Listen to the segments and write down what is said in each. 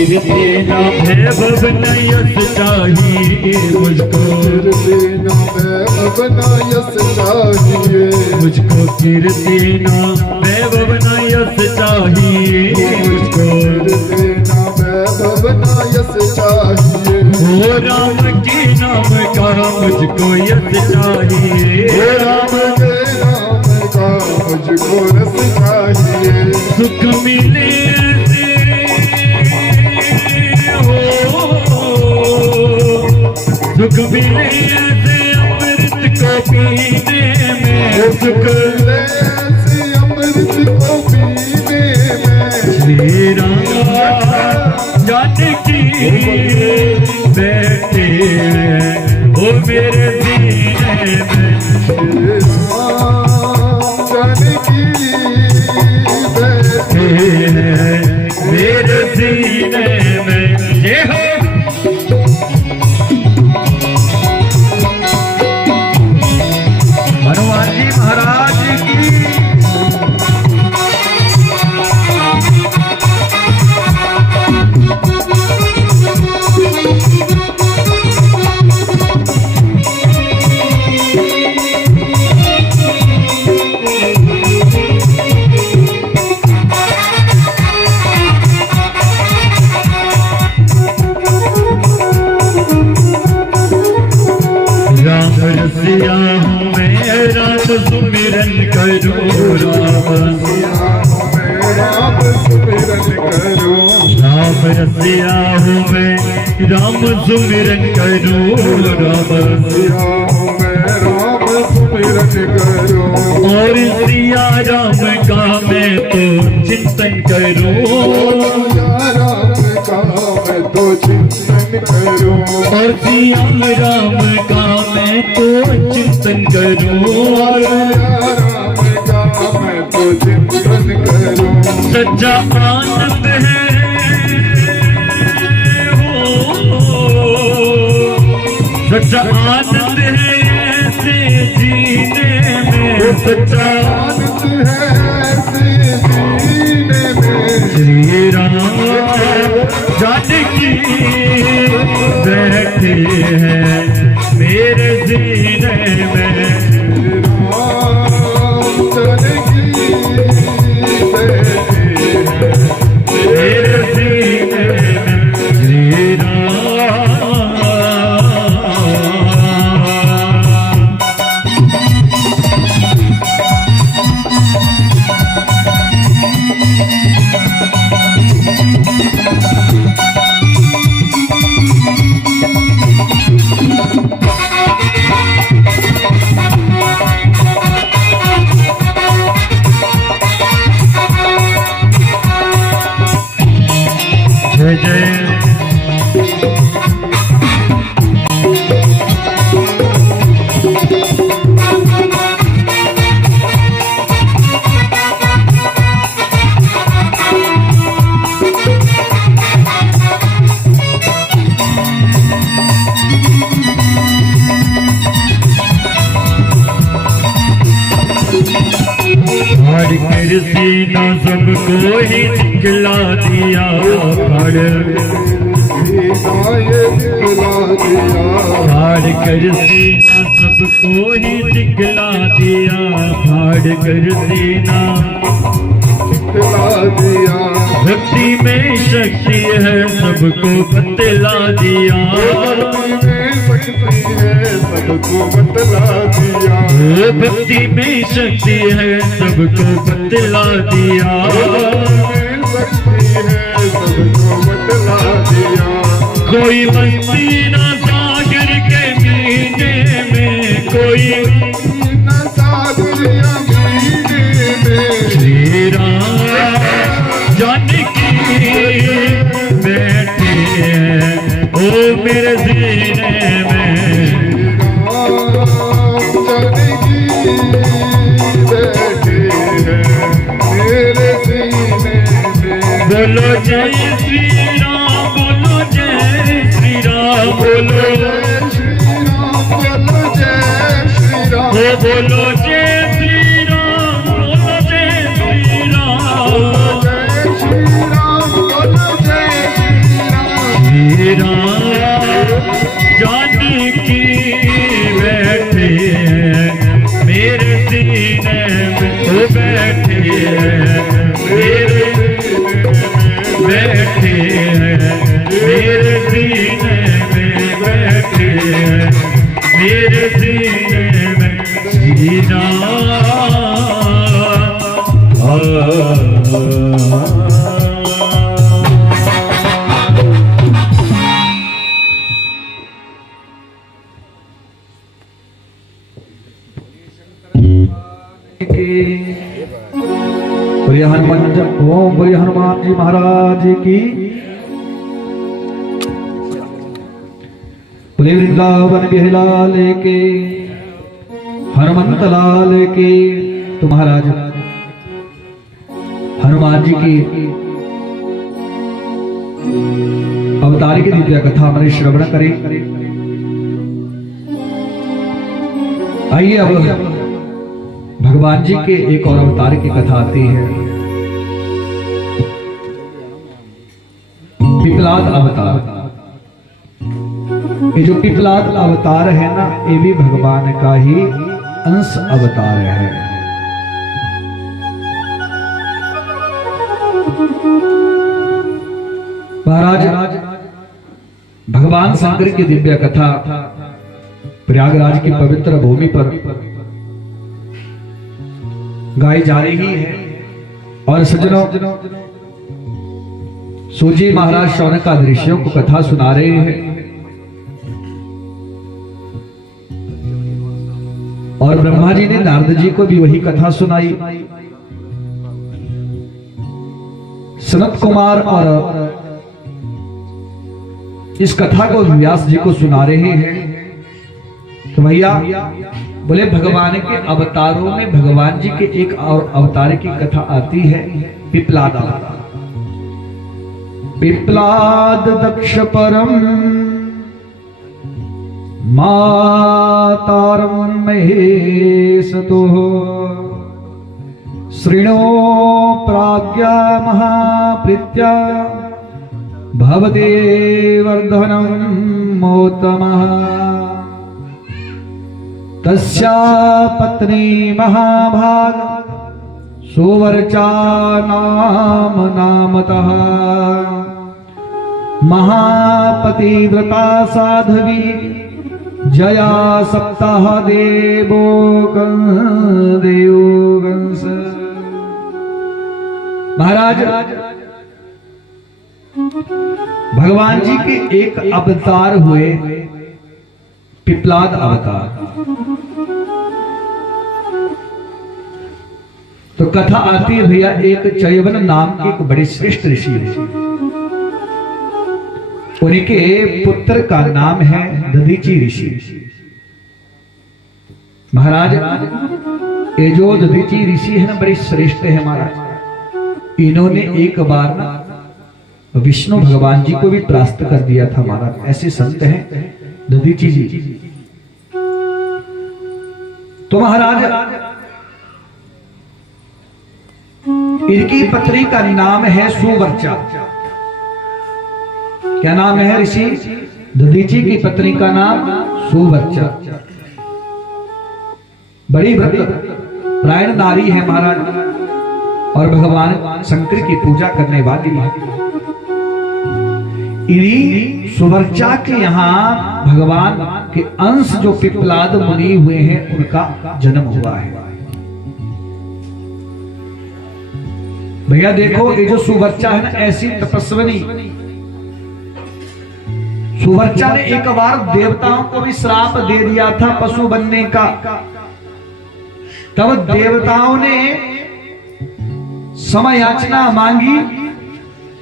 कीर्ति ना वैभव न यश चाहिए मुझको, कीर्ति ना वैभव न यश चाहिए मुझको कीर्ति ना वैभव न यश चाहिए मुझको, कीर्ति ना वैभव न यश चाहिए हो राम के नाम का मुझको यश चाहिए, हे राम के नाम का मुझको रस चाहिए सुख मिले सुख मिले ऐसे अमृत को पीने में, सुख ऐसे अमृत को पीने में श्री राम जानकी बैठे हैं वो मेरे सीने में, श्री राम जानकी बैठे हैं मेरे सीने में। जय हो हनुमान जी महाराज की। राम रसिया हूँ मैं राम सुमिरन करूँ, राम सुमिरन करो राम रसिया हूँ मैं राम सुमिरन करूँ, राम सिया हूँ मैं राम सुमिरन करो और सिया राम का मैं तो चिंतन करूँ, राम का मैं तो चिंतन करो और सिया राम का मैं तो चिंतन करूँ, राम का मैं तो चिंतन करो सच्चा आनंद है सच्चा आनंद है ऐसे जीने में, सच्चा आनंद है ऐसे जीने में श्री राम जानकी बैठे हैं मेरे सीने में, राम जानकी बैठे हैं मेरे सीने में श्री राम। जय जय हर कृषि न सबको ही दिखला दिया, हर कृषि न सबको ही दिखला दिया, हर कृषि न भक्ति में शक्ति है सबको बतला दिया, सबको बतला दिया वो भक्ति में शक्ति है सबको बतला दिया, सबको बतला दिया कोई मस्ती न सागर के मीने में, कोई न सागरिया मीने में श्री राम जानकी बैठे हैं ओ मेरे सीने में, राम जानकी बैठे हैं मेरे सीने में बोलो जय श्री राम, बोलो जय श्री राम, बोलो जय श्री राम बोलो जय श्री राम बोलो जय श्री राम, बोलो जय श्री राम, जय श्री राम बोलो जय श्री बोले हनुमान जी महाराज की। बोले वृंदावन बिहलाल के, हनुमंत लाल के। तो महाराज हनुमान जी की अवतार की दिव्य कथा हमारे श्रवण करें। आइए अब भगवान जी के एक और अवतार की कथा आती है, पिपलाद अवतार। ये जो पिपलाद अवतार है ना, ये भी भगवान का ही अंश अवतार है। महाराज भगवान शंकर की दिव्य कथा प्रयागराज की पवित्र भूमि पर गाई जा रही है। और सज्जनों, सूजी महाराज शौनक का ऋषियों को कथा सुना रहे हैं। और ब्रह्मा जी ने नारद जी को भी वही कथा सुनाई। सनत कुमार और इस कथा को व्यास जी को सुना रहे हैं। तो भैया बोले भगवान के अवतारों में भगवान जी के एक और अवतार की कथा आती है, पिपलाद अवतार। पिपलाद दक्ष परम मातारं महेशतो श्रीणो प्राज्ञा महाप्रीत्या भवते वर्धनं मोत्तमः। तस्या पत्नी महाभाग सुवर्चा नामतः महापतिव्रता साध्वी जया सप्ताह देवोगंस। महाराज भगवान जी के एक अवतार हुए, पिपलाद अवतार। तो कथा आती है भैया, एक चयवन नाम के एक बड़े श्रेष्ठ ऋषि है। उनके पुत्र का नाम है दधीची ऋषि। महाराज ये जो दधीची ऋषि है ना, बड़े श्रेष्ठ है महाराज। इन्होंने एक बार ना विष्णु भगवान जी को भी परास्त कर दिया था महाराज। ऐसे संत हैं दधीची जी। तो महाराज इनकी पत्नी का नाम है सुवर्चा। क्या नाम है ऋषि? दधीची की पत्नी का नाम सुवर्चा। बड़ी भक्त प्रायण नारी है महाराज, और भगवान शंकर की पूजा करने वाली है। इन्हीं सुवर्चा के यहाँ भगवान के अंश जो पिपलाद मुनि हुए हैं, उनका जन्म हुआ है। भैया देखो, ये जो सुवर्चा है ना, ऐसी तपस्विनी। सुवर्चा ने एक बार देवताओं को भी श्राप दे दिया था पशु बनने का। तब देवताओं ने समय याचना मांगी।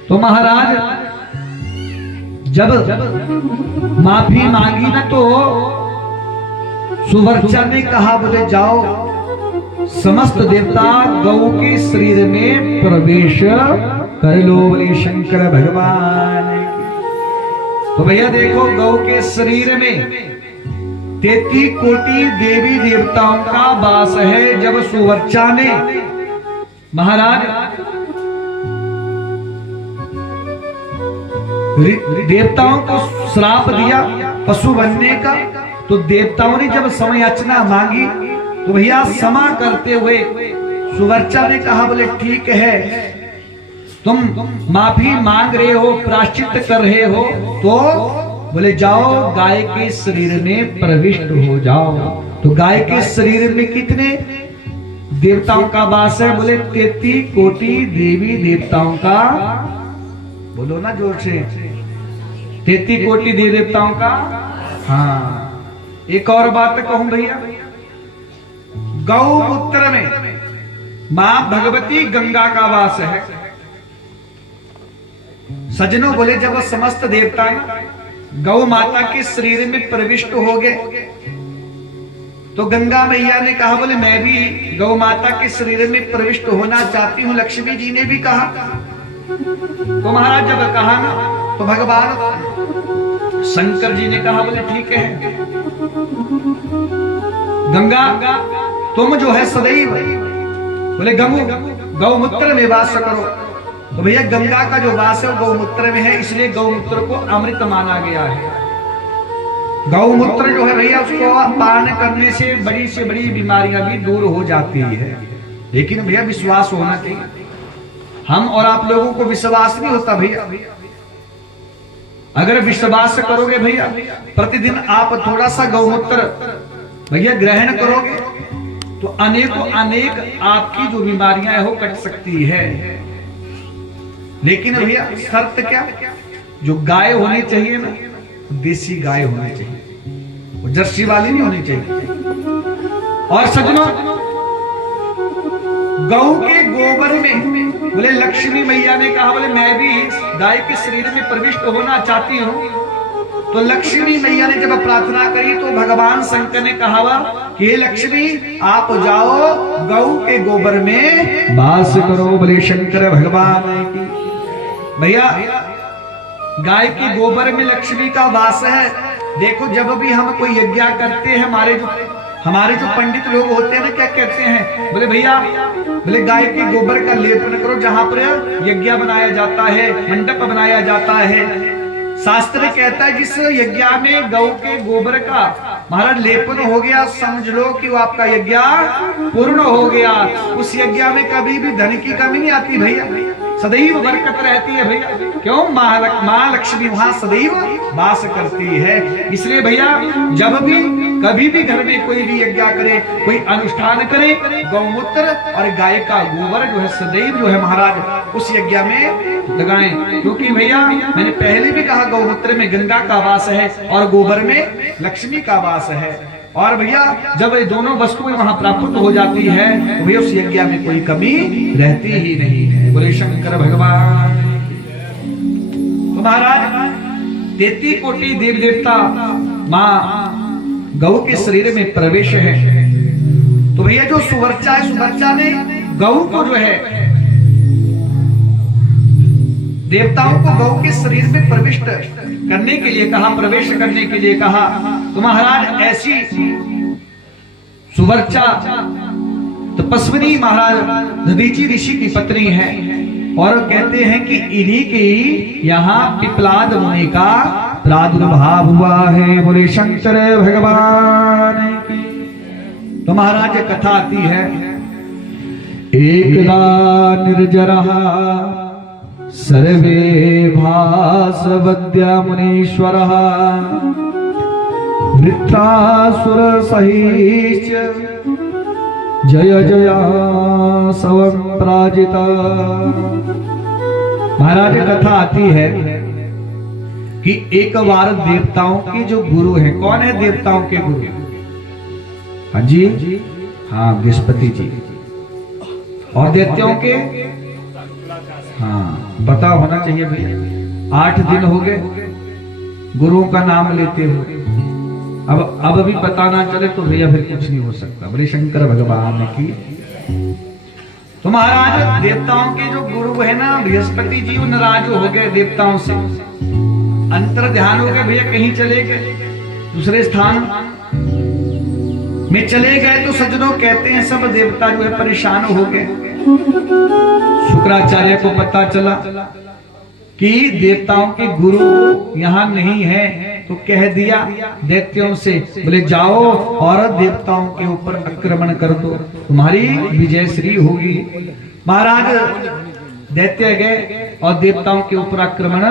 तो महाराज जब माफी मांगी ना, तो सुवर्चा ने कहा, बोले जाओ समस्त देवता गौ के शरीर में प्रवेश कर लो, बोले शंकर भगवान। तो भैया देखो, गौ के शरीर में 33 कोटि देवी देवताओं का वास है। जब सुवर्चा ने महाराज देवताओं को श्राप दिया पशु बनने का, तो देवताओं ने जब समय याचना मांगी, तो भैया क्षमा करते हुए सुवर्चा ने कहा, बोले ठीक है, तुम माफी मांग रहे हो, प्रायश्चित कर रहे हो, तो बोले जाओ गाय के शरीर में प्रविष्ट हो जाओ। तो गाय के शरीर में कितने देवताओं का वास है? बोले 33 कोटि देवी देवताओं का। बोलो ना जोर से, 33 कोटि देवी देवताओं का। हाँ, एक और बात कहूं भैया, गौमूत्र में मां भगवती गंगा का वास है। सज्जनों बोले जब वो समस्त देवता गौ माता के शरीर में प्रविष्ट हो गए तो गंगा मैया ने कहा बोले मैं भी गौ माता के शरीर में प्रविष्ट होना चाहती हूँ। लक्ष्मी जी ने भी कहा। तो महाराज जब कहा ना तो भगवान शंकर जी ने कहा बोले ठीक है गंगा तुम जो है सदैव बोले गौमूत्र में वास करो। तो भैया गंगा का जो वास है वो गौमूत्र में है, इसलिए गौमूत्र को अमृत माना गया है। गौमूत्र जो है भैया उसको पान करने से बड़ी बीमारियां भी दूर हो जाती है। लेकिन भैया विश्वास होना चाहिए। हम और आप लोगों को विश्वास नहीं होता भैया। अगर विश्वास करोगे भैया प्रतिदिन आप थोड़ा सा गौमूत्र भैया ग्रहण करोगे तो अनेक आपकी जो बीमारियां है वो कट सकती है। लेकिन भैया शर्त क्या, जो गाय होनी चाहिए ना देसी गाय होनी चाहिए, वो जर्सी वाली नहीं होनी चाहिए। और सज्जनों गौ के गोबर में बोले लक्ष्मी मैया ने कहा बोले मैं भी गाय के शरीर में प्रविष्ट होना चाहती हूँ। तो लक्ष्मी मैया ने जब प्रार्थना करी तो भगवान शंकर ने कहा कि लक्ष्मी आप जाओ गौ के गोबर में वास करो। बोले शंकर भगवान की। भैया गाय के गोबर में लक्ष्मी का वास है। देखो जब भी हम कोई यज्ञ करते हैं हमारे जो पंडित लोग होते हैं ना क्या कहते हैं बोले भैया बोले गाय के गोबर का लेपन करो। जहां पर यज्ञ बनाया जाता है मंडप बनाया जाता है, शास्त्र कहता है जिस यज्ञ में गौ के गोबर का महाराज लेपन हो गया समझ लो कि वो आपका यज्ञ पूर्ण हो गया। उस यज्ञ में कभी भी धन की कमी नहीं आती भैया, सदैव बरकत रहती है भैया। क्यों? माँ लक्ष्मी वहां सदैव वास करती है। इसलिए भैया जब भी कभी भी घर में कोई भी यज्ञ करे कोई अनुष्ठान करे गौमूत्र और गाय का गोबर जो है सदैव जो है महाराज उस यज्ञ में लगाएं। क्योंकि भैया मैंने पहले भी कहा गौमूत्र में गंगा का वास है और गोबर में लक्ष्मी का वास है। और भैया जब ये दोनों वस्तुएं वहां प्राप्त हो जाती है तो भैया उस यज्ञ में कोई कमी रहती ही नहीं है। बोले शंकर भगवान। तो महाराज 33 कोटि देव देवता मां गौ के शरीर में प्रवेश है। तो भैया जो सुवर्चा है सुवर्चा ने गौ को जो है देवताओं को गौ के शरीर में प्रविष्ट करने के लिए कहा, प्रवेश करने के लिए कहा। तो महाराज ऐसी सुवर्चा तपस्विनी महाराज दधीची ऋषि की पत्नी है और कहते हैं कि इन्हीं की यहाँ पिपलाद मुनि का प्रादुर्भाव हुआ है। बोले शंकर भगवान की। तो महाराज कथा आती है एकदा निर्जरः सर्वे भासवद्या मुनीश्वरः वृत्रासुर सहीच जय जया सवं प्राजिता। महाराज कथा आती है कि एक बार देवताओं के जो गुरु हैं, कौन है देवताओं के गुरु? हाँ जी, हाँ बृहस्पति जी। और दैत्यों के हाँ बता होना चाहिए भैया। 8 दिन हो गए गुरुओं का नाम लेते हुए, अब भी पता ना चले तो भैया फिर कुछ नहीं हो सकता। बोले शंकर भगवान की। तो महाराज देवताओं के जो गुरु है ना बृहस्पति जी, वो नाराज हो गए देवताओं से, अंतर ध्यान हो गए भैया, कहीं चले गए दूसरे स्थान में चले गए। तो सज्जनों कहते हैं सब देवता जो है परेशान हो गए। शुक्राचार्य को पता चला कि देवताओं के गुरु यहाँ नहीं है, तो कह दिया दैत्यों से बोले जाओ और देवताओं के ऊपर आक्रमण कर दो, तुम्हारी विजय श्री होगी। महाराज दैत्य गए और देवताओं के ऊपर आक्रमण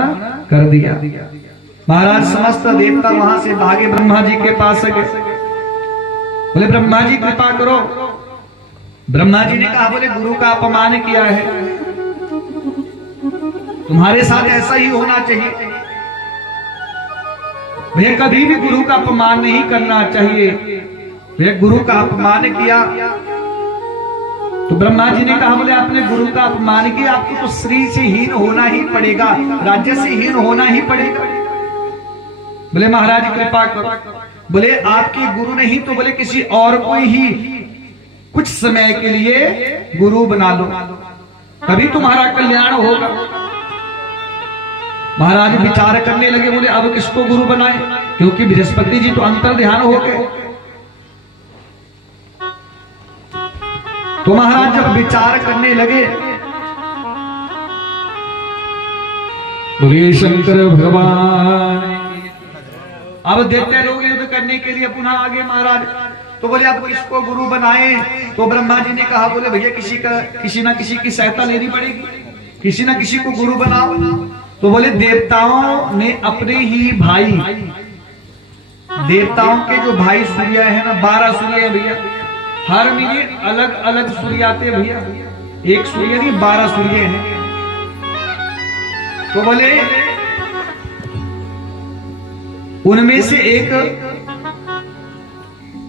कर दिया। महाराज समस्त देवता वहां से भागे ब्रह्मा जी के पास गए। बोले ब्रह्मा जी कृपा करो। ब्रह्मा जी ने कहा बोले गुरु का अपमान किया है, तुम्हारे साथ ऐसा ही होना चाहिए भैया, कभी भी गुरु का अपमान नहीं करना चाहिए। भैया गुरु का अपमान किया तो ब्रह्मा जी ने कहा बोले अपने गुरु का अपमान किया, आपको तो श्री से हीन होना ही पड़ेगा, राज्य से हीन होना ही पड़ेगा। बोले महाराज कृपा करो। बोले आपके गुरु नहीं तो बोले किसी और को ही कुछ समय के लिए गुरु बना लो, तभी तुम्हारा कल्याण होगा। महाराज विचार करने लगे, बोले अब किसको गुरु बनाए, क्योंकि बृहस्पति जी तो अंतर ध्यान हो गए। तो महाराज जब विचार करने लगे, बोले शंकर भगवान, अब दैत्य लोग युद्ध करने के लिए पुनः आगे महाराज। तो बोले अब किसको गुरु बनाए, तो ब्रह्मा जी ने कहा बोले भैया किसी ना किसी की सहायता लेनी पड़ेगी, किसी ना किसी को गुरु बनाओ। तो बोले देवताओं ने अपने ही भाई, देवताओं के जो भाई सूर्य है ना, 12 सूर्य है भैया, हर महीने अलग अलग सूर्य आते हैं भैया, एक सूर्य नहीं 12 सूर्य हैं। तो बोले उनमें से एक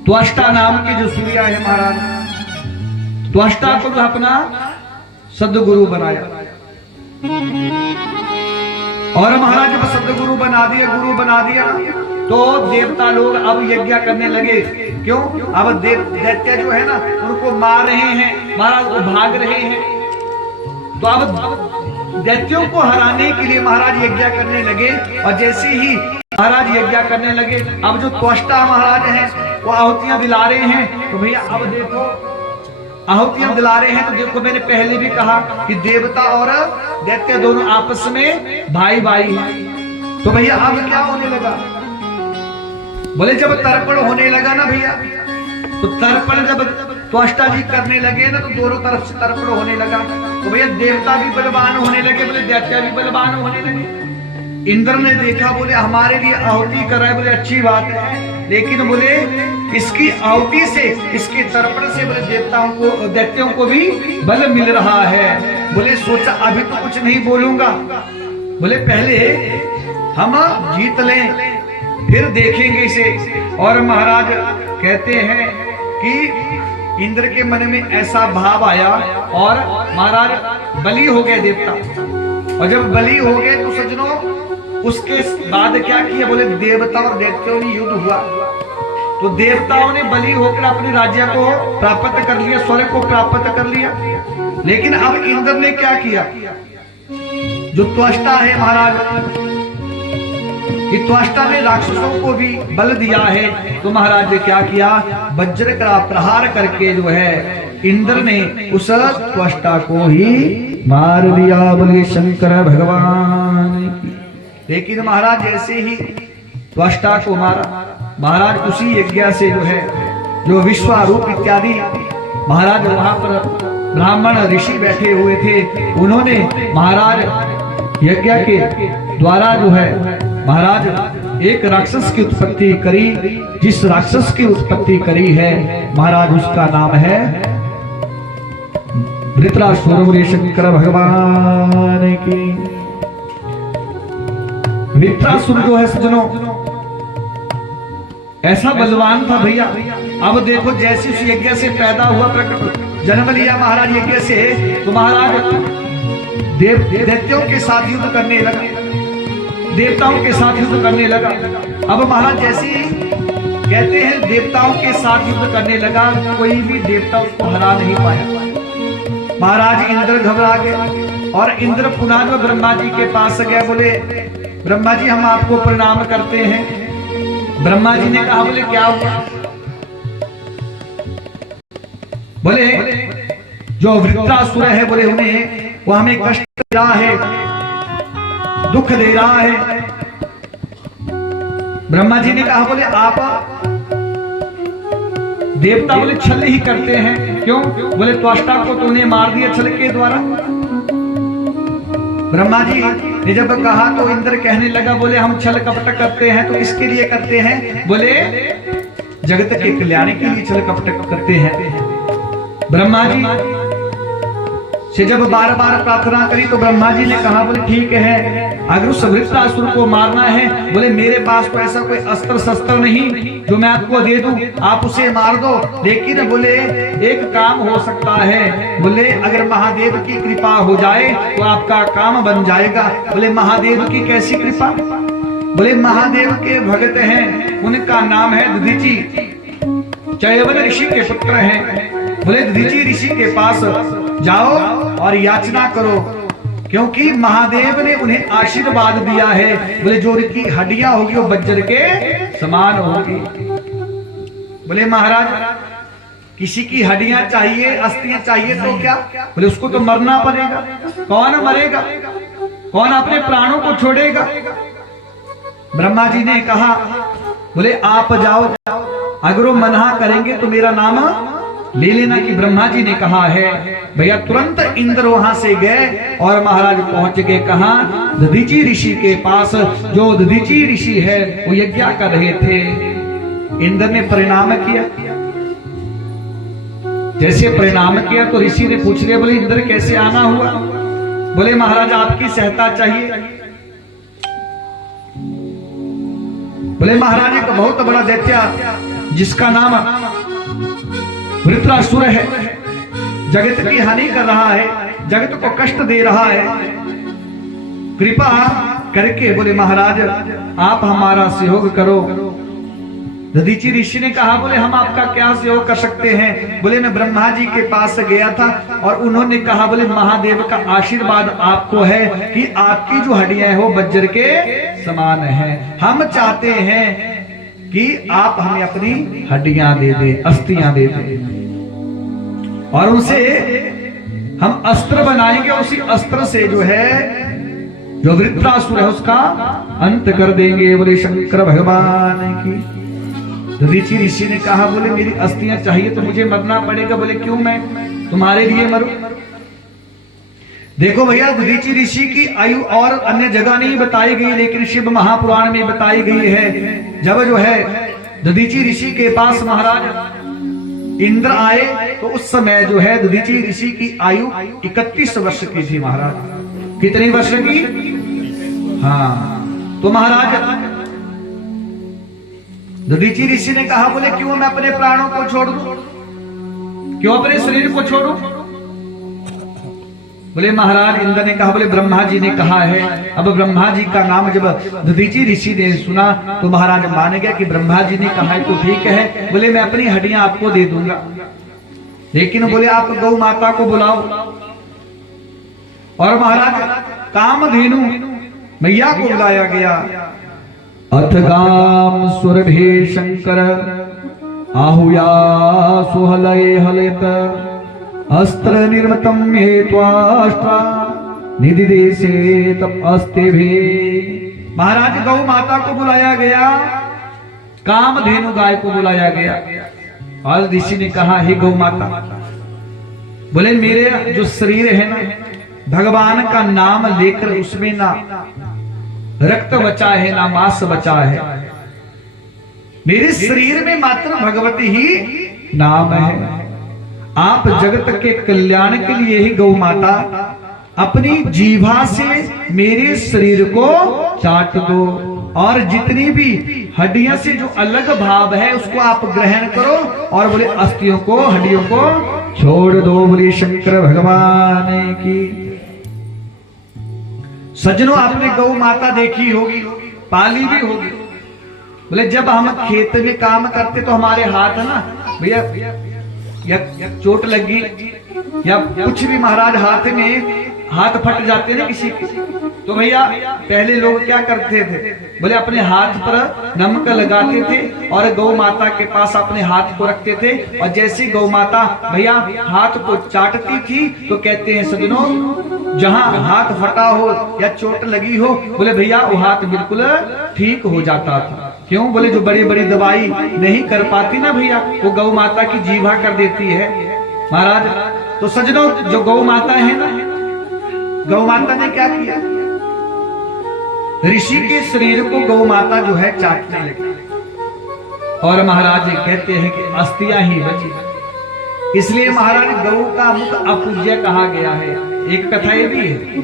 त्वष्टा नाम के जो सूर्य है महाराज, त्वष्टा को अपना सदगुरु बनाया। और महाराज जब सदगुरु बना दिया, गुरु बना दिया, तो देवता लोग अब यज्ञ करने लगे। क्यों? अब दैत्य जो है ना उनको मार रहे हैं महाराज, वो भाग रहे हैं। तो अब दैत्यों को हराने के लिए महाराज यज्ञ करने लगे। और जैसे ही महाराज यज्ञ करने लगे, अब जो त्वष्टा महाराज हैं वो आहुतियां दिला रहे हैं। तो भैया अब देखो आहुतियां दिला रहे हैं, तो देखो मैंने पहले भी कहा कि देवता और दैत्य दोनों आपस में भाई भाई हैं। तो भैया अब क्या होने लगा, बोले जब तर्पण होने लगा ना भैया, तो तर्पण जब त्वष्टा जी करने लगे ना, तो दोनों तरफ से तर्पण होने लगा। तो भैया देवता भी बलवान होने लगे, बोले दैत्य भी बलवान होने लगे। इंद्र ने देखा, बोले हमारे लिए आहुति कर रहा है, बोले अच्छी बात है, लेकिन बोले इसकी आहुति से, इसके तर्पण से बोले देवताओं को, दैत्यों को भी बल मिल रहा है। बोले सोचा अभी तो कुछ नहीं बोलूंगा, बोले पहले हम जीत लें फिर देखेंगे इसे। और महाराज कहते हैं कि इंद्र के मन में ऐसा भाव आया और महाराज बलि हो गए देवता। और जब बलि हो गए तो सज्जनों उसके बाद क्या किया, बोले देवता और दैत्यों में युद्ध हुआ। तो देवताओं ने बलि होकर अपने राज्य को प्राप्त कर लिया, स्वर्ग को प्राप्त कर लिया। लेकिन अब इंद्र ने क्या किया, जो त्वष्टा है महाराज, कि त्वष्टा ने राक्षसों को भी बल दिया है। तो महाराज ने क्या किया, वज्र का प्रहार करके जो है इंद्र ने उस त्वष्टा को ही मार दिया। बोले शंकर भगवान की। लेकिन महाराज जैसे ही त्वष्टा को मारा, महाराज उसी यज्ञ से जो है, जो विश्वारूप इत्यादि महाराज वहां पर ब्राह्मण ऋषि बैठे हुए थे, उन्होंने महाराज यज्ञ के द्वारा जो है महाराज एक राक्षस की उत्पत्ति करी। जिस राक्षस की उत्पत्ति करी है महाराज उसका नाम है वृत्रासुर। बोले शंकर भगवान की। वृत्रासुर जो है सज्जनों ऐसा बलवान था भैया। अब देखो जैसे उस यज्ञ से पैदा हुआ, प्रकट जन्म लिया महाराज यज्ञ से, तो महाराज दैत्यों के साथ युद्ध करने लगा, देवताओं के साथ युद्ध करने लगा। अब महाराज जैसे कहते हैं देवताओं के साथ युद्ध करने लगा, कोई भी देवता उसको हरा नहीं पाया। महाराज इंद्र घबरा गए और इंद्र पुनः जो ब्रह्मा जी के पास गया, बोले ब्रह्मा जी हम आपको प्रणाम करते हैं। ब्रह्मा जी ने कहा, बोले क्या हुआ, बोले जो वृत्रासुर है, बोले उन्हें वो हमें कष्ट दे रहा है, दुख दे रहा है। ब्रह्मा जी ने कहा, बोले आप देवता बोले छल ही करते हैं, क्यों, बोले त्वष्टा को तूने मार दिया छल के द्वारा। ब्रह्मा जी ने जब कहा तो इंद्र कहने लगा, बोले हम छल कपट करते हैं तो किसके लिए करते हैं, बोले जगत के कल्याण के लिए छल कपट करते हैं। ब्रह्मा जी से जब बार बार प्रार्थना करी तो ब्रह्मा जी ने कहा बोले ठीक है, अगर उस वृत्रासुर को मारना है, बोले मेरे पास तो ऐसा कोई अस्त्र शस्त्र नहीं जो मैं आपको दे दूं, आप उसे मार दो। लेकिन बोले एक काम हो सकता है, बोले अगर महादेव की कृपा हो जाए तो आपका काम बन जाएगा। बोले महादेव की कैसी कृपा? बोले महादेव के भक्त हैं, उनका नाम है दधीचि, चयवन ऋषि के पुत्र हैं। बोले दधीचि ऋषि के पास जाओ और याचना करो, क्योंकि महादेव ने उन्हें आशीर्वाद दिया है। बोले जो उनकी हड्डियां होगी वो वज्र के समान होगी। बोले महाराज किसी की हड्डियां चाहिए, अस्थियां चाहिए तो क्या? बोले उसको तो मरना पड़ेगा। कौन मरेगा? कौन अपने प्राणों को छोड़ेगा? ब्रह्मा जी ने कहा बोले आप जाओ, अगर वो मना करेंगे तो मेरा नाम ले लेना कि ब्रह्मा जी ने कहा है। भैया तुरंत इंद्र वहां से गए और महाराज पहुंच के कहा दधीचि ऋषि के पास। जो दधीचि ऋषि है वो यज्ञ कर रहे थे। इंद्र ने परिणाम किया, जैसे परिणाम किया तो ऋषि ने पूछ लिया बोले इंद्र कैसे आना हुआ? बोले महाराज आपकी सहायता चाहिए। बोले महाराज एक बहुत बड़ा दैत्य जिसका नाम वृत्रासुर है, जगत की हानि कर रहा है, जगत को कष्ट दे रहा है, कृपा करके बोले महाराज आप हमारा सहयोग करो। दधीचि ऋषि ने कहा बोले हम आपका क्या सहयोग कर सकते हैं? बोले मैं ब्रह्मा जी के पास गया था और उन्होंने कहा बोले महादेव का आशीर्वाद आपको है कि आपकी जो हड्डियां हैं वो वज्र के समान है। हम चाहते हैं कि आप हमें अपनी हड्डियां दे दे, अस्थियां दे दे, और उनसे हम अस्त्र बनाएंगे और उसी अस्त्र से जो है जो वृत्रासुर है उसका अंत कर देंगे। बोले शंकर भगवान की। दधीचि ऋषि ने कहा बोले मेरी अस्थियां चाहिए तो मुझे मरना पड़ेगा। बोले क्यों मैं तुम्हारे लिए मरूं? देखो भैया दधीचि ऋषि की आयु और अन्य जगह नहीं बताई गई, लेकिन शिव महापुराण में बताई गई है। जब जो है दधीचि ऋषि के पास महाराज इंद्र आए तो उस समय जो है दधीचि ऋषि की आयु 31 वर्ष की थी। महाराज कितनी वर्ष की? हाँ, तो महाराज दधीचि ऋषि ने कहा बोले क्यों मैं अपने प्राणों को छोड़ दूं, क्यों अपने शरीर को छोड़ूं? बोले महाराज इंद्र ने कहा बोले ब्रह्मा जी ने कहा है। अब ब्रह्मा जी का नाम जब दधीचि ऋषि ने सुना तो महाराज मान गया कि ब्रह्मा जी ने कहा है तो ठीक है। बोले मैं अपनी हड्डियां आपको दे दूंगा, लेकिन बोले आप गौ माता को बुलाओ। और महाराज कामधेनु मैया को बुलाया गया। अथ गाम सुरभि शंकर आहुया सुहलय हलित अस्त्र निर्मतम हेत्वाष्ट्रा निधि देशे तप अस्ते भी। महाराज गौ माता को बुलाया गया, कामधेनु गाय को बुलाया गया। और ऋषि ने कहा हे गौ माता, बोले मेरे जो शरीर है ना, भगवान का नाम लेकर उसमें ना रक्त बचा है ना मांस बचा है। मेरे शरीर में मात्र भगवती ही नाम है। आप जगत के कल्याण के लिए ही गौ माता अपनी जीभा से मेरे शरीर को चाट दो, और जितनी भी हड्डियों से जो अलग भाव है उसको आप ग्रहण करो, और बोले अस्थियों को हड्डियों को छोड़ दो। बोले शंकर भगवान की। सज्जनों आपने गौ माता देखी होगी, पाली भी होगी। बोले जब हम खेत में काम करते तो हमारे हाथ है ना भैया या चोट लगी या कुछ भी महाराज हाथ में हाथ फट जाते ना किसी के, तो भैया पहले लोग क्या करते थे? बोले अपने हाथ पर नमक लगाते थे और गौ माता के पास अपने हाथ को रखते थे, और जैसे गौ माता भैया हाथ को चाटती थी तो कहते हैं सज्जनों जहां हाथ फटा हो या चोट लगी हो, बोले भैया वो हाथ बिल्कुल ठीक हो जाता था। क्यों? बोले जो बड़ी बड़ी दवाई नहीं कर पाती ना भैया, वो गौ माता की जीभा कर देती है महाराज। तो सज्जनों जो गौ माता है ना, गौ माता ने क्या किया? ऋषि के शरीर को गौ माता जो है चाटने लगी, और महाराज कहते हैं कि अस्थियां ही बची। इसलिए महाराज गौ का मुख अपूज्य कहा गया है। एक कथा ये भी है,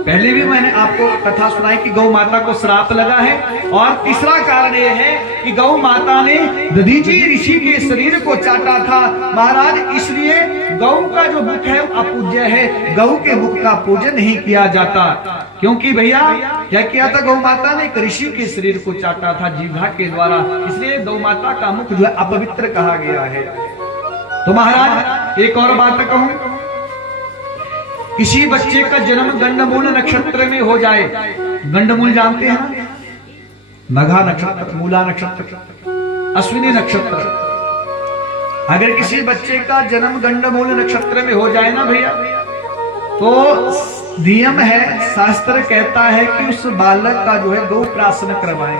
पहले भी मैंने आपको कथा सुनाई कि गौ माता को श्राप लगा है। और तीसरा कारण ये है कि गौ माता ने दधीचि ऋषि के शरीर को चाटा था महाराज, इसलिए गौ का जो मुख है वो अपूज्य है, गौ के मुख का पूजन नहीं किया जाता। क्योंकि भैया क्या किया था, गौ माता ने एक ऋषि के शरीर को चाटा था जीभा के द्वारा, इसलिए गौ माता का मुख जो है अपवित्र कहा गया है। तो महाराज एक और बात कहूं, किसी बच्चे का जन्म गंडमूल नक्षत्र में हो जाए, गंडमूल जानते हैं ना, मघा नक्षत्र, मूला नक्षत्र, अश्विनी नक्षत्र, अगर किसी बच्चे का जन्म गंडमूल नक्षत्र में हो जाए ना भैया, तो नियम है, शास्त्र कहता है कि उस बालक का जो है गौ प्राशन करवाए।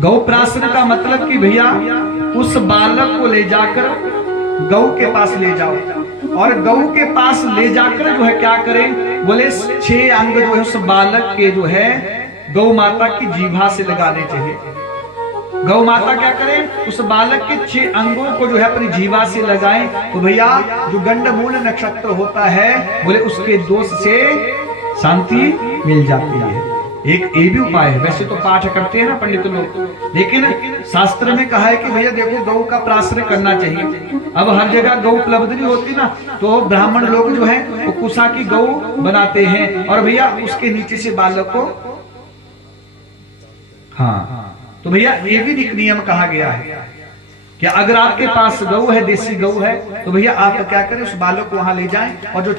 गौ प्राशन का मतलब कि भैया उस बालक को ले जाकर गौ के पास ले जाओ, और गौ के पास ले जाकर जो है क्या करें, बोले 6 अंग जो है उस बालक के जो है गौ माता की जीभा से लगाने चाहिए। गौ माता क्या करें, उस बालक के 6 अंगों को जो है अपनी जीवा से लगाएं, तो भैया जो गंडमूल नक्षत्र होता है बोले उसके दोष से शांति मिल जाती है। एक ये भी उपाय है, वैसे तो पाठ करते हैं ना पंडित लोग, लेकिन शास्त्र में कहा है कि भैया देखो गौ का प्राशन करना चाहिए। अब हर जगह गौ उपलब्ध नहीं होती ना, तो ब्राह्मण लोग जो है वो कुसा की गौ बनाते हैं, और भैया उसके नीचे से बालक को, हाँ तो भैया ये भी एक नियम कहा गया है कि अगर आपके पास गौ है, देसी गौ है, तो भैया आप क्या करें, उस बालक को वहां ले जाएं, और जो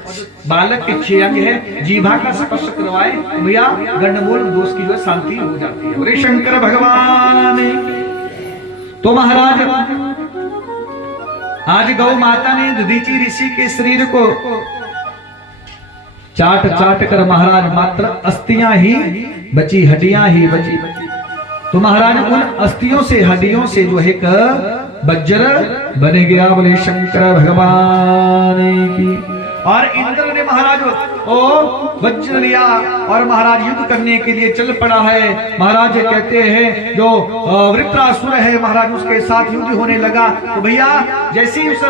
बालक के 6 अंग है जीभा का स्पर्श करवाए, तो भैया गंडमूल दोष की जो शांति हो जाती है। बोले शंकर भगवान। तो महाराज आज गौ माता ने दधीचि ऋषि के शरीर को चाट चाट कर महाराज मात्र अस्थियां ही बची, हड्डियां ही बची। तो महाराज उन अस्थियों से, हड्डियों से जो है वज्र बन गया। बोले शंकर भगवान की। और इंद्र ने महाराज ओ वज्र लिया और महाराज युद्ध करने के लिए चल पड़ा है। महाराज कहते हैं जो वृत्रासुर है महाराज उसके साथ युद्ध होने लगा। तो भैया जैसे ही उस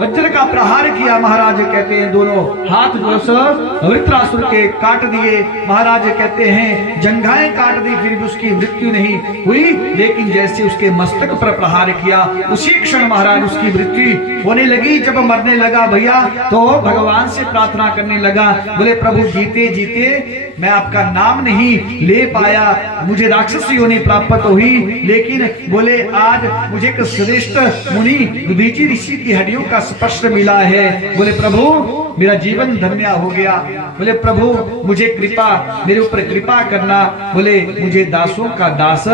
वज्र का प्रहार किया, महाराज कहते हैं दोनों हाथ जो वृत्रासुर के काट दिए। महाराज कहते हैं जंघाएं काट दी, फिर भी उसकी मृत्यु नहीं हुई। लेकिन जैसे उसके मस्तक पर प्रहार किया उसी क्षण महाराज उसकी मृत्यु होने लगी। जब मरने लगा भैया तो भगवान से प्रार्थना करने लगा, बोले प्रभु जीते जीते मैं आपका नाम नहीं ले पाया, मुझे राक्षस योनि प्राप्त हुई, लेकिन बोले आज मुझे एक श्रेष्ठ मुनि दधीचि ऋषि की हड्डियों का स्पर्श मिला है। बोले प्रभु मेरा जीवन धन्य हो गया। बोले प्रभु मुझे कृपा, मेरे ऊपर कृपा करना, बोले मुझे दासों का दास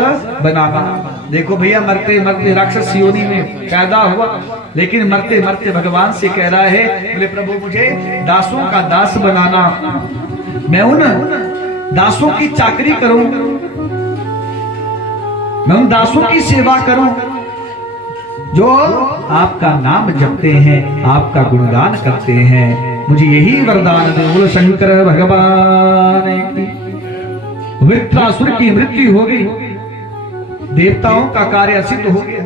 बनाना। देखो भैया मरते मरते राक्षस योनि में पैदा हुआ, लेकिन मरते मरते भगवान से कह रहा है, बोले प्रभु मुझे दासों का दास बनाना, मैं उन दासों की चाकरी करूं, मैं उन दासों की सेवा करूं जो आपका नाम जपते हैं, आपका गुणगान करते हैं। मुझे यही वरदान दे। बोलो शंकर भगवान की। वृत्रासुर की मृत्यु हो गई, देवताओं का कार्य सिद्ध हो गया।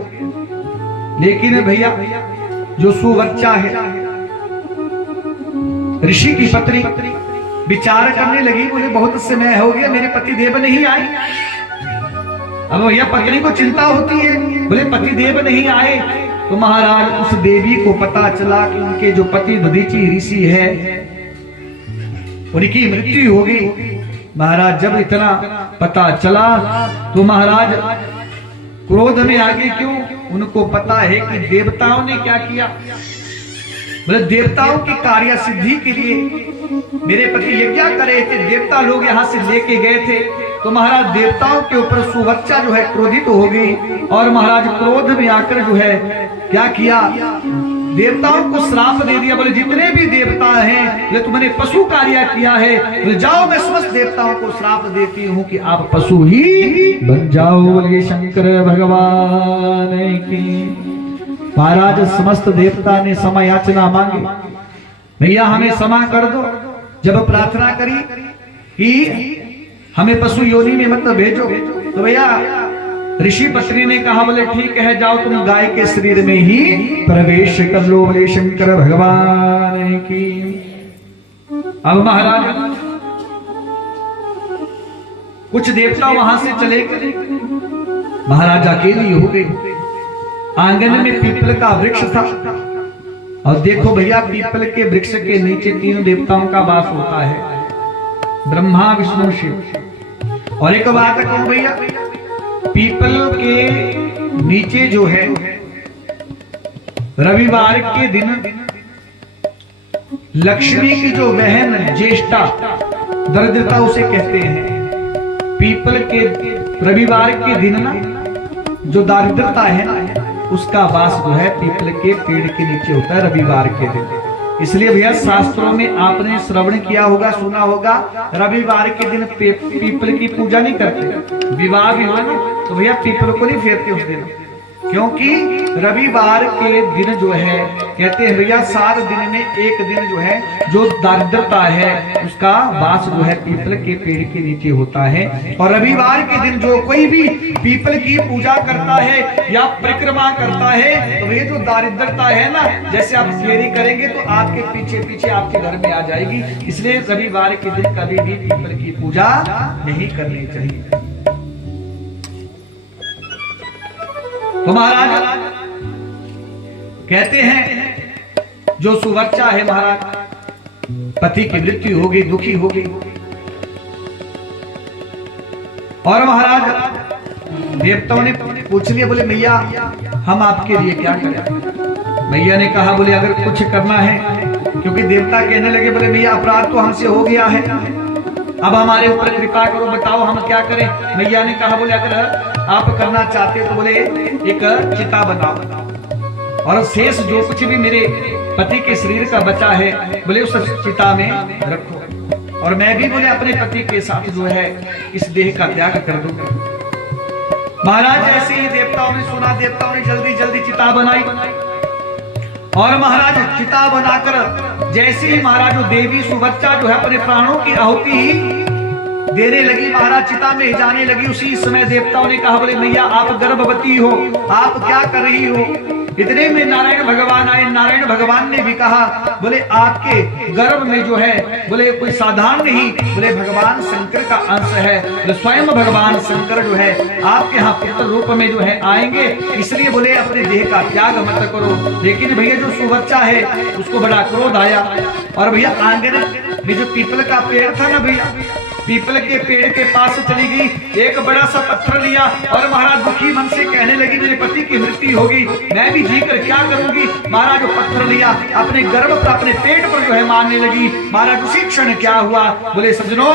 लेकिन भैया जो सुवर्चा है ऋषि की पत्नी विचार करने लगी, बोले बहुत समय हो गया मेरे पति देव नहीं आए। अब भैया पत्नी को चिंता होती है, बोले पति देव नहीं आए। तो महाराज उस देवी को पता चला कि उनके जो पति दधीचि ऋषि है उनकी मृत्यु हो गई। महाराज जब इतना पता चला तो महाराज क्रोध में आ गए। क्यों? उनको पता है कि देवताओं ने क्या किया। बोले देवताओं की कार्य सिद्धि के लिए मेरे पति यज्ञ कर रहे थे, देवता लोग यहाँ से लेके गए थे। तो महाराज देवताओं के ऊपर सुवर्चा जो है क्रोधित हो गई, और महाराज क्रोध में आकर जो है क्या किया, देवताओं को श्राप दे दिया। बोले जितने भी देवता हैं ये तुमने पशु कार्य किया है, बोले जाओ मैं समस्त देवताओं को श्राप देती हूँ कि आप पशु ही बन जाओ। बोले शंकर भगवान की। महाराज समस्त देवता ने क्षमा याचना मांगी, भैया हमें क्षमा कर दो। जब प्रार्थना करी कि हमें पशु योनि में मत भेजो, तो भैया ऋषि पत्नी ने कहा बोले ठीक है, जाओ तुम गाय के शरीर में ही प्रवेश कर लो। बोले शंकर भगवान की। अब महाराज कुछ देवता वहां से चले गए, महाराज अकेली हो गई। आंगन में पीपल का वृक्ष था, और देखो भैया पीपल के वृक्ष के नीचे 3 देवताओं का वास होता है, ब्रह्मा विष्णु शिव। और एक बात कहूं भैया, पीपल के नीचे जो है रविवार के दिन लक्ष्मी की जो बहन ज्येष्ठा दरिद्रता उसे कहते हैं। पीपल के रविवार के दिन ना जो दारिद्रता है ना उसका वास जो है पीपल के पेड़ के नीचे होता है रविवार के दिन। इसलिए भैया शास्त्रों में आपने श्रवण किया होगा, सुना होगा, रविवार के दिन पीपल की पूजा नहीं करते। विवाह भी हो ना तो भैया पीपल को नहीं फेरते उस दिन, क्योंकि रविवार के दिन जो है कहते हैं भैया 7 दिन में एक दिन जो है जो दारिद्रता है उसका वास जो है पीपल के पेड़ के नीचे होता है। और रविवार के दिन जो कोई भी पीपल की पूजा करता है या परिक्रमा करता है तो ये जो दारिद्रता है ना, जैसे आप फेरी करेंगे तो आपके पीछे पीछे आपके घर में आ जाएगी। इसलिए रविवार के दिन कभी भी पीपल की पूजा नहीं करनी चाहिए। तो महाराज कहते हैं जो सुवर्चा है महाराज, पति की मृत्यु हो गई, दुखी हो गई। और महाराज देवताओं ने पूछ लिया, बोले मैया हम आपके लिए क्या करें। मैया ने कहा बोले अगर कुछ करना है, क्योंकि देवता कहने लगे बोले मैया अपराध तो हमसे हो गया है, अब हमारे ऊपर कृपा करो, बताओ हम क्या करें। मैया ने कहा बोले अगर आप करना चाहते तो बोले एक चिता बनाओ, और शेष जो कुछ भी मेरे पति के शरीर का बचा है बोले उस चिता में रखो, और मैं भी बोले अपने पति के साथ जो है इस देह का त्याग कर दूंगा। महाराज ऐसे ही देवताओं ने सुना, देवताओं ने जल्दी जल्दी चिता बनाई, और महाराज चिता बनाकर जैसे ही महाराज देवी सुवर्चा जो है अपने प्राणों की आहुति देने लगी, महाराज चिता में जाने लगी, उसी समय देवताओं ने कहा बोले मैया आप गर्भवती हो, आप क्या कर रही हो। इतने में नारायण भगवान आए। नारायण भगवान ने भी कहा बोले आपके गर्भ में जो है बोले कोई साधारण नहीं, बोले भगवान शंकर का अंश है, बोले स्वयं भगवान शंकर जो है आपके यहाँ पुत्र रूप में जो है आएंगे, इसलिए बोले अपने देह का त्याग मत करो। लेकिन भैया जो सुवर्चा है उसको बड़ा क्रोध आया, और भैया आंगन में जो पीपल का पेड़ था ना भैया, पीपल के पेड़ के पास चली गई, एक बड़ा सा पत्थर लिया, और महाराज दुखी मन से कहने लगी मेरे पति की मृत्यु होगी, मैं भी जीकर क्या करूंगी। महाराज जो पत्थर लिया अपने गर्भ पर अपने पेट पर जो है मारने लगी। महाराज उसी क्षण क्या हुआ बोले सज्जनों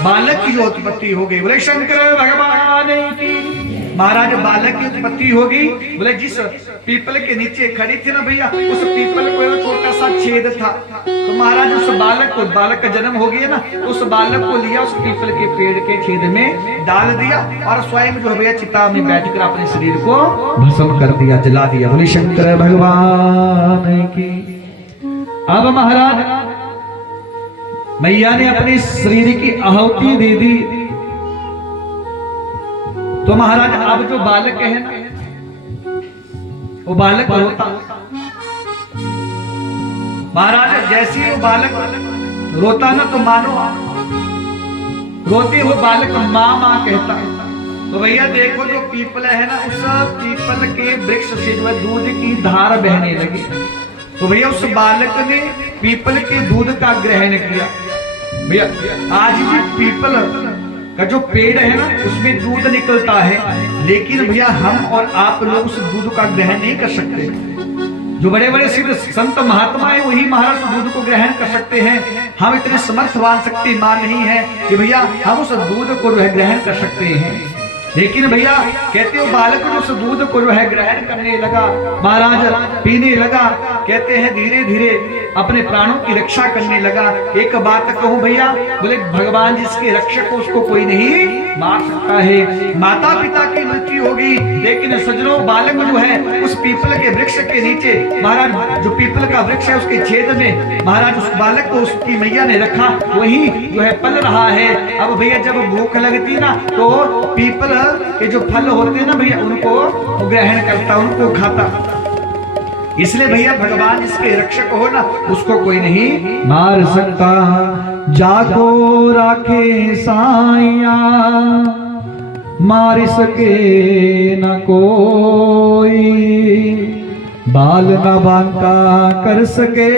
बालक की जो उत्पत्ति हो गई। बोले शंकर भगवान की। महाराज बालक की उत्पत्ति हो गई। बोले जिस पीपल के नीचे खड़ी थी ना भैया, उस पीपल को छोटा सा छेद था, तो महाराज उस बालक का जन्म हो गया ना, उस बालक को लिया उस पीपल के पेड़ के छेद में डाल दिया, और स्वयं जो है भैया चिता में बैठकर अपने शरीर को भस्म कर दिया, जला दिया। बोले शंकर भगवान की। अब महाराज मैया ने अपने शरीर की आहुति दे दी, तो महाराज अब जो बालक है ना वो बालक रोता। महाराज जैसे ही वो बालक रोता ना तो मानो रोते हुए बालक माँ माँ कहता है। तो भैया देखो जो पीपल है ना, उस पीपल के वृक्ष से जो है दूध की धार बहने लगी। तो भैया उस बालक ने पीपल के दूध का ग्रहण किया। भैया आज भी पीपल का जो पेड़ है ना उसमें दूध निकलता है, लेकिन भैया हम और आप लोग उस दूध का ग्रहण नहीं कर सकते। जो बड़े बड़े सिद्ध संत महात्मा है वही महाराज दूध को ग्रहण कर सकते हैं। हम इतने समर्थवान शक्तिमान नहीं है कि भैया हम उस दूध को जो है ग्रहण कर सकते हैं। लेकिन भैया कहते हो बालक जो उस दूध को जो है ग्रहण करने लगा, महाराज पीने लगा, कहते हैं धीरे धीरे अपने प्राणों की रक्षा करने लगा। एक बात कहूं भैया, बोले भगवान जिसके रक्षक को उसको कोई नहीं मार सकता है। माता पिता की मृत्यु होगी, लेकिन सज्जनों बालक जो है उस पीपल के वृक्ष के नीचे, महाराज जो पीपल का वृक्ष है उसके छेद में महाराज उस बालक को उसकी मैया ने रखा, वही जो है पल रहा है। अब भैया जब भूख लगती ना तो पीपल के जो फल होते हैं ना भैया, उनको ग्रहण करता, उनको खाता। इसलिए भैया भगवान जिसके रक्षक हो ना, उसको कोई नहीं मार सकता। जाको राखे साइया, मार सके न कोई, बाल न बांका कर सके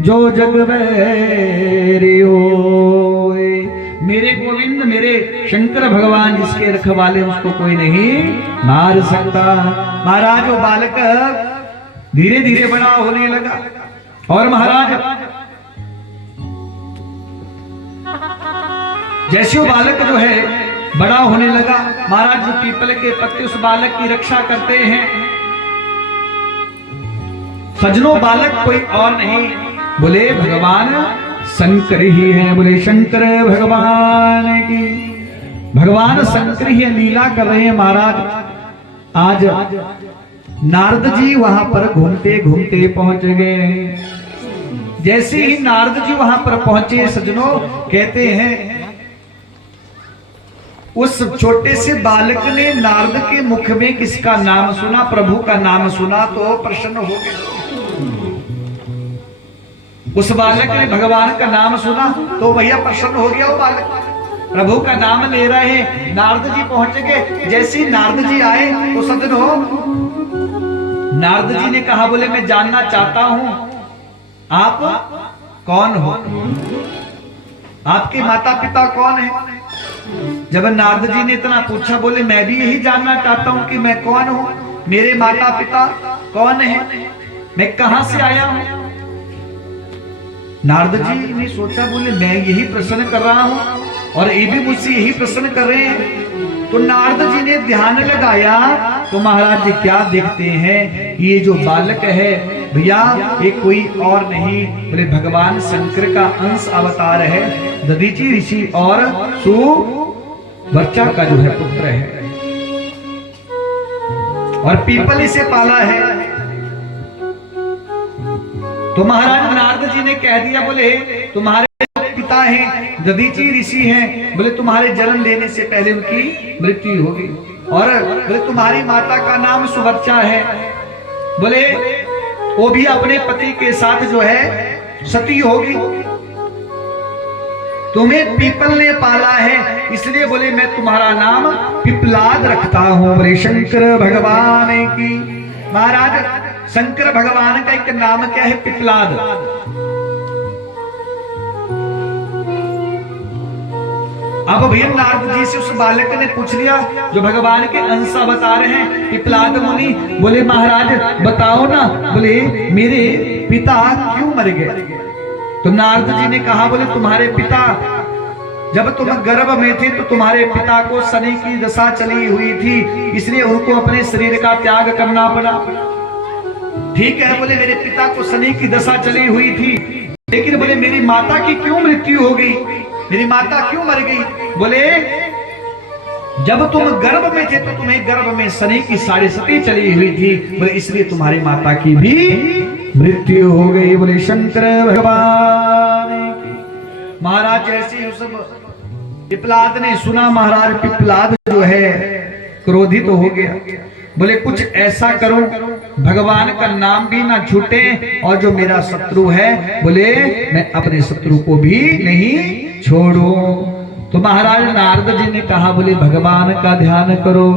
जो जग बैरी होए। मेरे गोविंद मेरे शंकर भगवान जिसके रखवाले, उसको कोई नहीं मार सकता। महाराज वो बालक धीरे धीरे बड़ा होने लगा, और महाराज जैसे वो बालक जो है बड़ा होने लगा, महाराज जो पीपल के पत्ते उस बालक की रक्षा करते हैं। सजनों बालक कोई और नहीं, बोले भगवान शंकर ही है। बोले शंकर भगवान की, भगवान शंकर ही लीला कर रहे हैं। महाराज आज नारद जी वहां पर घूमते घूमते पहुंच गए। जैसे ही नारद जी वहां पर पहुंचे, सजनों कहते हैं उस छोटे से बालक ने नारद के मुख में किसका नाम सुना, प्रभु का नाम सुना, तो प्रसन्न हो गया। उस बालक ने भगवान का नाम सुना तो भैया प्रसन्न हो गया। वो बालक प्रभु का नाम ले रहे हैं, नारद जी पहुंच गए। जैसे ही नारद जी आए तो सजनों नारद जी ने कहा, बोले मैं जानना चाहता हूं आप कौन हो, आपके माता पिता कौन है। जब नारद जी ने इतना पूछा, बोले मैं भी यही जानना चाहता हूं कि मैं कौन हूं, मेरे माता पिता कौन है, मैं कहां से आया हूं। नारद जी ने सोचा, बोले मैं यही प्रश्न कर रहा हूं और ये भी मुझसे यही प्रश्न कर रहे हैं। तो नारद जी ने ध्यान लगाया तो महाराज जी क्या देखते हैं, ये जो बालक है भैया ये कोई और नहीं, बोले भगवान शंकर का अंश अवतार है, दधीचि ऋषि और सुवर्चा का जो है पुत्र है, और पीपल इसे पाला है। तो महाराज नारद जी ने कह दिया, बोले तुम्हारे पिता हैं दधीचि ऋषि हैं, बोले तुम्हारे जन्म लेने से पहले उनकी मृत्यु होगी, और बोले तुम्हारी माता का नाम सुवर्चा है, बोले वो भी अपने पति के साथ जो है सती होगी, तुम्हें पीपल ने पाला है, इसलिए बोले मैं तुम्हारा नाम पिपलाद रखता हूं। बोले शंकर भगवान की। महाराज शंकर भगवान का एक नाम क्या है, पिपलाद। अब भैया नारद जी से उस बालक ने पूछ लिया जो भगवान के अंश बता रहे हैं, पिपलाद मुनि, बोले महाराज बताओ ना, बोले मेरे पिता क्यों मर गए। तो नारद जी ने कहा, बोले तुम्हारे पिता जब तुम गर्भ में थे तो तुम्हारे पिता को शनि की दशा चली हुई थी, इसलिए उनको अपने शरीर का त्याग करना पड़ा। ठीक है, बोले मेरे पिता को शनि की दशा चली हुई थी, लेकिन बोले मेरी माता की क्यों मृत्यु हो गई, मेरी माता क्यों मर गई। बोले जब तुम गर्भ में थे तो तुम्हें गर्भ में शनि की 7.5 चली हुई थी, बोले इसलिए तुम्हारी माता की भी मृत्यु हो गई। बोले शंकर भगवान की। महाराज ऐसे उस पिपलाद ने सुना, महाराज पिपलाद जो है क्रोधित तो हो गया। बोले कुछ ऐसा करो भगवान का नाम भी ना छूटे, और जो मेरा शत्रु है बोले मैं अपने शत्रु को भी नहीं छोड़ू। तो महाराज नारद जी ने कहा, बोले भगवान का ध्यान करो।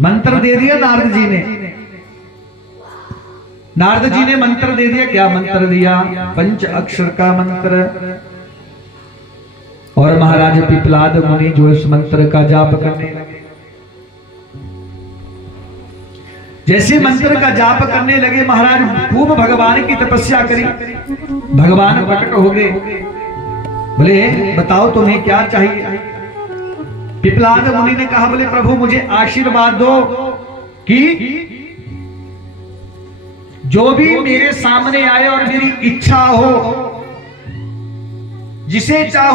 मंत्र दे दिया नारद जी ने, नारद जी ने मंत्र दे दिया। क्या मंत्र दिया, 5 अक्षर का मंत्र। और महाराज पिपलाद मुनि जो इस मंत्र का जाप करने लगे। जैसे मंत्र का जाप करने लगे, महाराज खूब भगवान की तपस्या करी, भगवान प्रकट हो गए। बोले बताओ तुम्हें क्या चाहिए। पिपलाद मुनि ने कहा, बोले प्रभु मुझे आशीर्वाद दो कि जो भी मेरे सामने आए और मेरी इच्छा हो, जिसे चाहो